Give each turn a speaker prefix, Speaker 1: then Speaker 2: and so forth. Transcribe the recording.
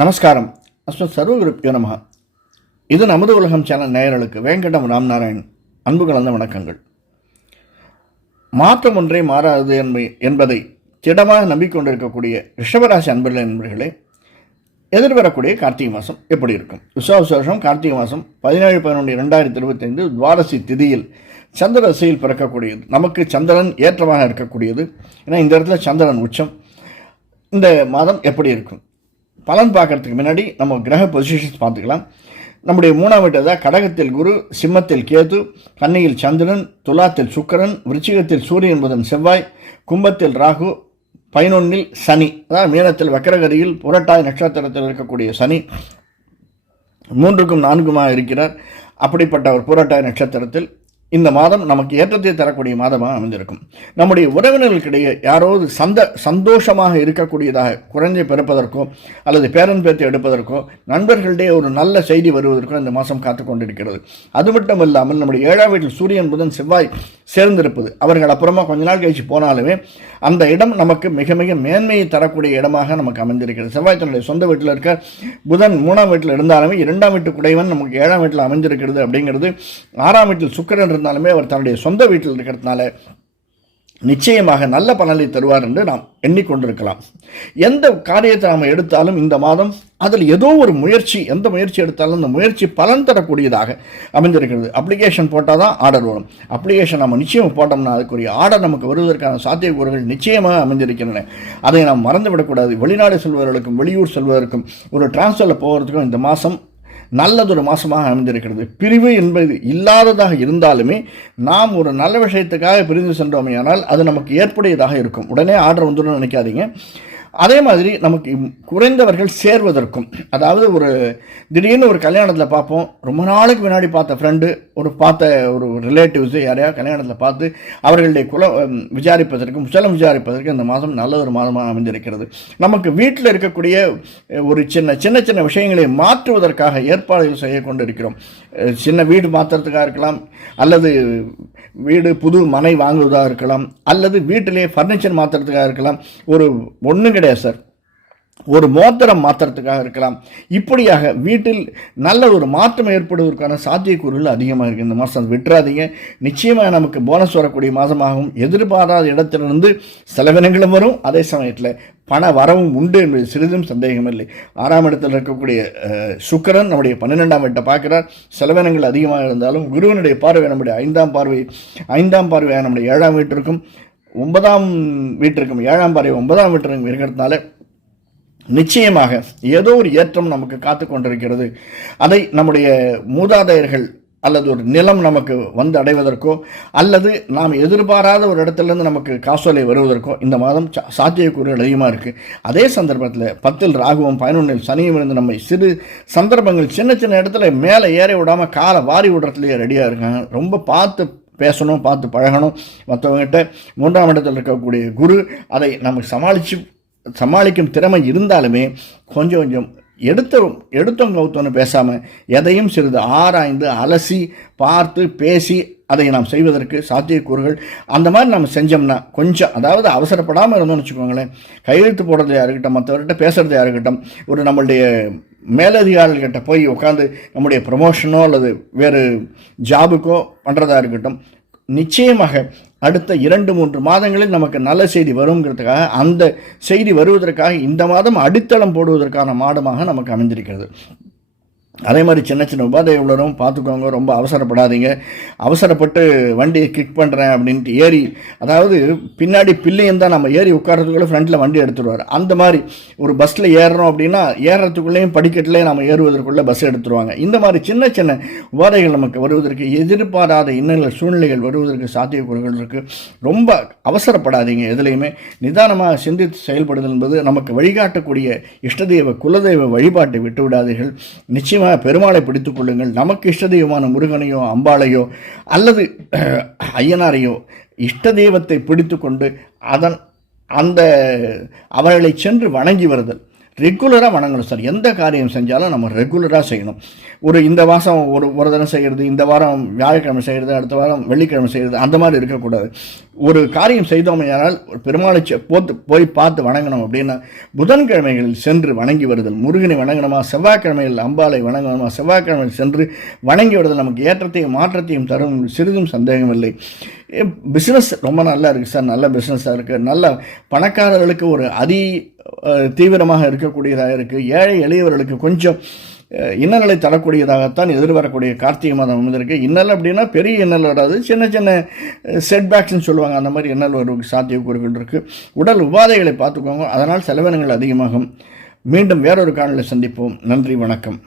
Speaker 1: நமஸ்காரம். அஸ்மத் சர்வகுருப்பியோ நம. இது நமது உலகம் சேனல் நேயர்களுக்கு வேங்கடம் ராம்நாராயண் அன்பு கலந்த வணக்கங்கள். மாற்றம் ஒன்றே மாறாது என்பதை திடமாக நம்பிக்கொண்டிருக்கக்கூடிய ரிஷபராசி அன்பர்கள் நண்பர்களே எதிர்வரக்கூடிய கார்த்திகை மாதம் எப்படி இருக்கும்? விசுவாச வருஷம் கார்த்திகை மாதம் பதினேழு பதினொன்று ரெண்டாயிரத்தி இருபத்தைந்து துவாரசி திதியில் சந்திர திசையில் பிறக்கக்கூடியது. நமக்கு சந்திரன் ஏற்றமாக இருக்கக்கூடியது. ஏன்னா இந்த இடத்துல சந்திரன் உச்சம். இந்த மாதம் எப்படி இருக்கும்? பலன் பார்க்கறதுக்கு முன்னாடி நம்ம கிரக பொசிஷன்ஸ் பார்த்துக்கலாம். நம்முடைய மூணாம் தான் கடகத்தில் குரு சிம்மத்தில் கேது கன்னியில் சந்திரன் துலாத்தில் சுக்கரன் விருச்சிகத்தில் சூரியன் புதன் செவ்வாய் கும்பத்தில் ராகு பதினொன்னில் சனி. அதாவது மீனத்தில் வக்கரகரியில் புரட்டாய் நட்சத்திரத்தில் இருக்கக்கூடிய சனி. மூன்றுக்கும் நான்குமாக இருக்கிறார். அப்படிப்பட்ட ஒரு புரட்டாய் நட்சத்திரத்தில் இந்த மாதம் நமக்கு ஏற்றத்தை தரக்கூடிய மாதமாக அமைந்திருக்கும். நம்முடைய உறவினர்களுக்கிடையே யாராவது சந்த சந்தோஷமாக இருக்கக்கூடியதாக குறைஞ்சை பிறப்பதற்கோ அல்லது பேரன் பேத்தை எடுப்பதற்கோ நண்பர்களிடையே ஒரு நல்ல செய்தி வருவதற்கோ இந்த மாதம் காத்து கொண்டிருக்கிறது. அது மட்டும் இல்லாமல் நம்முடைய ஏழாம் வீட்டில் சூரியன் புதன் செவ்வாய் சேர்ந்திருப்பது அவர்கள் அப்புறமா கொஞ்ச நாள் கழிச்சு போனாலுமே அந்த இடம் நமக்கு மிக மிக மேன்மையை தரக்கூடிய இடமாக நமக்கு அமைந்திருக்கிறது. செவ்வாய் தன்னுடைய சொந்த வீட்டில் இருக்க புதன் மூணாம் வீட்டில் இருந்தாலுமே இரண்டாம் வீட்டு குடைவன் நமக்கு ஏழாம் வீட்டில் அமைந்திருக்கிறது அப்படிங்கிறது ஆறாம் வீட்டில் சுக்கிரன் இருந்தாலுமே அவர் தன்னுடைய சொந்த வீட்டில் இருக்கிறதுனால நிச்சயமாக நல்ல பலனை தருவார் என்று நாம் எண்ணிக்கொண்டிருக்கலாம். எந்த காரியத்தை நாம் எடுத்தாலும் இந்த மாதம் அதில் ஏதோ ஒரு முயற்சி எந்த முயற்சி எடுத்தாலும் அந்த முயற்சி பலன் தரக்கூடியதாக அமைந்திருக்கிறது. அப்ளிகேஷன் போட்டால் தான் ஆர்டர் வரும். அப்ளிகேஷன் நம்ம நிச்சயம் போட்டோம்னா அதுக்குரிய ஆர்டர் நமக்கு வருவதற்கான சாத்தியக்கூறுகள் நிச்சயமாக அமைந்திருக்கின்றன. அதை நாம் மறந்துவிடக்கூடாது. வெளிநாடு செல்வதற்கும் வெளியூர் செல்வதற்கும் ஒரு டிரான்ஸ்ஃபரில் போகிறதுக்கும் இந்த மாதம் நல்லதொரு மாதமாக அமைந்திருக்கிறது. பிரிவு என்பது இல்லாததாக இருந்தாலுமே நாம் ஒரு நல்ல விஷயத்துக்காக பிரிந்து சென்றோமேயானால் அது நமக்கு ஏற்புடையதாக இருக்கும். உடனே ஆர்டர் வந்துடும் நினைக்காதீங்க. அதே மாதிரி நமக்கு குறைந்தவர்கள் சேர்வதற்கும் அதாவது ஒரு திடீர்னு ஒரு கல்யாணத்தில் பார்ப்போம் ரொம்ப நாளுக்கு முன்னாடி பார்த்த ஃப்ரெண்டு ஒரு பார்த்த ஒரு ரிலேட்டிவ்ஸு யாரையா கல்யாணத்தில் பார்த்து அவர்களுடைய குல விசாரிப்பதற்கும் குசலம் விசாரிப்பதற்கு இந்த மாதம் நல்ல ஒரு மாதமாக அமைந்திருக்கிறது. நமக்கு வீட்டில் இருக்கக்கூடிய ஒரு சின்ன சின்ன சின்ன விஷயங்களை மாற்றுவதற்காக ஏற்பாடுகள் செய்ய கொண்டு இருக்கிறோம் சின்ன வீடு மாற்றுறதுக்காக இருக்கலாம் அல்லது வீடு புது மனை வாங்குவதாக இருக்கலாம் அல்லது வீட்டிலே ஃபர்னிச்சர் மாற்றுறதுக்காக இருக்கலாம் ஒரு ஒன்று கிடையாது சார் ஒரு மோத்திரம் மாற்றுறதுக்காக இருக்கலாம். இப்படியாக வீட்டில் நல்ல ஒரு மாற்றம் ஏற்படுவதற்கான சாத்தியக்கூறுகள் அதிகமாக இருக்குது இந்த மாதம் விட்டுறாதீங்க. நிச்சயமாக நமக்கு போனஸ் வரக்கூடிய மாதமாகவும் எதிர்பாராத இடத்திலிருந்து செலவினங்களும் வரும். அதே சமயத்தில் பண வரவும் உண்டு என்பது சிறிதும் சந்தேகமில்லை. ஆறாம் இடத்தில் இருக்கக்கூடிய சுக்கரன் சுக்கிரன் நம்முடைய பன்னிரெண்டாம் வீட்டை பார்க்கிறார். செலவினங்கள் அதிகமாக இருந்தாலும் குருவனுடைய பார்வை நம்முடைய ஐந்தாம் பார்வை ஐந்தாம் பார்வையாக நம்முடைய ஏழாம் வீட்டிற்கும் ஒன்பதாம் வீட்டிற்கும் ஏழாம் பாறை ஒன்பதாம் வீட்டிற்கும் இருக்கிறதுனால நிச்சயமாக ஏதோ ஒரு ஏற்றம் நமக்கு காத்து கொண்டிருக்கிறது. அதை நம்முடைய மூதாதையர்கள் அல்லது ஒரு நிலம் நமக்கு வந்து அடைவதற்கோ அல்லது நாம் எதிர்பாராத ஒரு இடத்துலேருந்து நமக்கு காசோலை வருவதற்கோ இந்த மாதம் சா- சாத்தியக்கூறுகள் அதிகமாக இருக்குது அதே சந்தர்ப்பத்தில் பத்தில் ராகுவம் பதினொன்றில் சனியும் இருந்து நம்மை சிறு சந்தர்ப்பங்கள் சின்ன சின்ன இடத்துல மேலே ஏற விடாமல் காலை வாரி விடுறதுலேயே ரெடியாக இருக்காங்க. ரொம்ப பார்த்து பேசணும் பார்த்து பழகணும். மற்றவங்ககிட்ட மூன்றாம் இடத்தில் இருக்கக்கூடிய குரு அதை நமக்கு சமாளித்து சமாளிக்கும் திறமை இருந்தாலுமே கொஞ்சம் கொஞ்சம் எடுத்த எடுத்தோம் கவுத்தோன்னு பேசாமல் எதையும் சிறிது ஆராய்ந்து அலசி பார்த்து பேசி அதை நாம் செய்வதற்கு சாத்தியக்கூறுகள். அந்த மாதிரி நம்ம செஞ்சோம்னா கொஞ்சம் அதாவது அவசரப்படாமல் இருந்தோம்னு வச்சுக்கோங்களேன். கையெழுத்து போடுறது இருக்கட்டும் மற்றவர்கிட்ட பேசுறது யாருக்கிட்டும் ஒரு நம்மளுடைய மேலதிகாரிகிட்ட போய் உட்காந்து நம்முடைய ப்ரமோஷனோ அல்லது வேறு ஜாபுக்கோ பண்ணுறதா இருக்கட்டும் நிச்சயமாக அடுத்த இரண்டு மூன்று மாதங்களில் நமக்கு நல்ல செய்தி வருங்கிறதுக்காக அந்த செய்தி வருவதற்காக இந்த மாதம் அடித்தளம் போடுவதற்கான மாதமாக நமக்கு அமைந்திருக்கிறது. அதே மாதிரி சின்ன சின்ன உபாதை உள்ளதும் பார்த்துக்கோங்க ரொம்ப அவசரப்படாதீங்க. அவசரப்பட்டு வண்டியை கிக் பண்ணுறேன் அப்படின்ட்டு ஏறி அதாவது பின்னாடி பிள்ளையும் தான் நம்ம ஏறி உட்காரத்துக்குள்ளே ஃப்ரண்ட்டில் வண்டி எடுத்துருவார். அந்த மாதிரி ஒரு பஸ்ஸில் ஏறுறோம் அப்படின்னா ஏறுறதுக்குள்ளேயும் படிக்கட்டுலேயே நம்ம ஏறுவதற்குள்ளே பஸ் எடுத்துருவாங்க. இந்த மாதிரி சின்ன சின்ன உபாதைகள் நமக்கு வருவதற்கு எதிர்பாராத இன்னல்கள் சூழ்நிலைகள் வருவதற்கு சாத்தியக்கூறுகள் இருக்குது ரொம்ப அவசரப்படாதீங்க எதுலேயுமே. நிதானமாக சிந்தித்து செயல்படுதல் என்பது நமக்கு வழிகாட்டக்கூடிய இஷ்டதெய்வ குலதெய்வ வழிபாட்டை விட்டு விடாதீர்கள். நிச்சயமாக பெருமாளை பிடித்துக் கொள்ளுங்கள். நமக்கு இஷ்ட தெய்வமான முருகனையோ அம்பாளையோ அல்லது ஐயனாரையோ இஷ்ட தெய்வத்தை பிடித்து கொண்டு அதன் அந்த அவர்களை சென்று வணங்கி வருதல். ரெகுலராக வணங்கணும் சார் எந்த காரியம் செஞ்சாலும் நம்ம ரெகுலராக செய்யணும். ஒரு இந்த மாதம் ஒரு ஒரு தினம் செய்கிறது இந்த வாரம் வியாழக்கிழமை செய்கிறது அடுத்த வாரம் வெள்ளிக்கிழமை செய்கிறது அந்த மாதிரி இருக்கக்கூடாது. ஒரு காரியம் செய்தோமையானால் பெருமாளை செ- போத்து போய் பார்த்து வணங்கணும் அப்படின்னா புதன்கிழமைகளில் சென்று வணங்கி வருதல். முருகனை வணங்கணுமா? செவ்வாய்க்கிழமையில் அம்பாளை வணங்கணுமா? செவ்வாய்க்கிழமையில் சென்று வணங்கி வருதல். நமக்கு ஏற்றத்தையும் மாற்றத்தையும் தரும் சிறிதும் சந்தேகமில்லை. பிஸ்னஸ் ரொம்ப நல்லா இருக்குது சார் நல்ல பிஸ்னஸாக இருக்குது நல்ல பணக்காரர்களுக்கு ஒரு அதி தீவிரமாக இருக்கக்கூடியதாக இருக்குது ஏழை எளியவர்களுக்கு கொஞ்சம் இன்னலை இன்னல்களை தரக்கூடியதாகத்தான் எதிர்வரக்கூடிய கார்த்திகை மாதம் அமைந்திருக்கு. இன்னல் அப்படின்னா பெரிய இன்னல் வராது. சின்ன சின்ன செட்பேக்ஸ்ன்னு சொல்லுவாங்க. அந்த மாதிரி இன்னல் வருவதற்கு சாத்தியக்கூறுகள் இருக்குது உடல் உபாதைகளை பார்த்துக்கோங்க. அதனால் செலவினங்கள் அதிகமாகும். மீண்டும் வேறொரு காணொளியில் சந்திப்போம். நன்றி வணக்கம்.